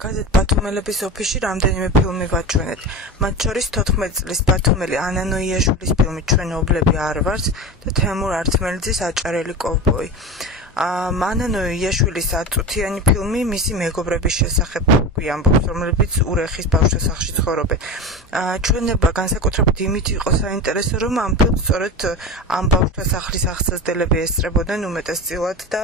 გაზეთ ბათუმელების ოფისში რამდენიმე ფილმი ვაჩვენეთ. მათ შორის 14 წლის ბათუმელი ანა ნოიაშვილის ფილმი ჩვენ ობლები არ ვართ და თემურ ართმელიძის აჭარელი კოვბოი. ანა ნოიაშვილის 10 წუთიანი ფილმი მისი მეგობრების შესახებ გვიამბობს, რომლებიც ურეხის ბავშვთა სახლში ცხოვრობენ. ჩვენება განსაკუთრებით იმით იყო საინტერესო, რომ ამ ფილმს სწორედ ამ ბავშვთა სახლის აღსაზრდელები ესწრებოდნენ უმეტესწილად და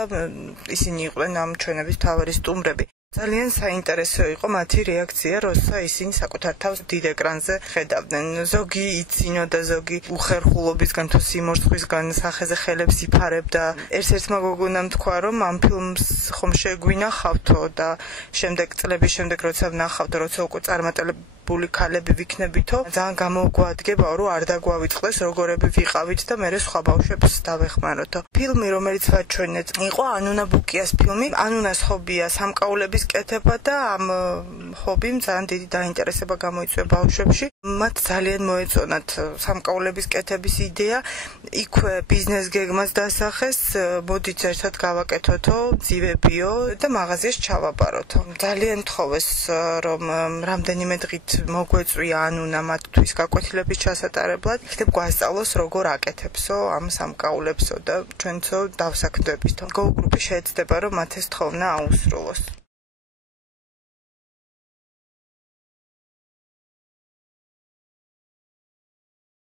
ისინი იყვნენ ამ ჩვენების მთავარი სტუმრები. ძალიან საინტერესო იყო მათი რეაქცია, როცა ისინი საკუთარ თავს დიდ ეკრანზე ხედავდნენ. ზოგი იცინოდა, ზოგი უხერხულობისგან თუ სიმორცხვისგან სახეზე ხელებს იფარებდა. ერთ-ერთმა გოგონამ თქვა, რომ ამ ფილმს ხომ შეგვინახავთო და შემდეგ წლების შემდეგ როცა ვნახავდო, როცა უკვე წარმატებული ქალები ვიქნებითო, ძალიან გამოგვადგებაო, რომ არ დაგვავიწყდეს როგორები ვიყავით და მე სხვა ბავშვებს დავეხმაროთო. ფილმი, რომელიც ვაჩვენეთ, იყო ანუნა ბუკიას ფილმი. ანუნას ჰობია სამკაულების კეთება და ამ ჰობიმ ძალიან დიდი დაინტერესება გამოიწვია ბავშვებში. მათ ძალიან მოეწონათ სამკაულების კეთების იდეა. იქვე ბიზნეს გეგმას დასახეს, მოდით ერთად გავაკეთოთო, ძივებიო და მაღაზიას ჩავაბაროთო. ძალიან მთხოვეს, რომ რამდენიმე დღით მოგვეწვია ანუნა მათთვის გაკვეთილების ჩასატარებლად, იქნებ გვასწავლოს როგორ აკეთებსო ამ სამკაულებსო და ჩვენცო დავსაქმდებითო. გოგო გრუპი შეეცდება, რომ მათ ეს თხოვნა აუსრულოს.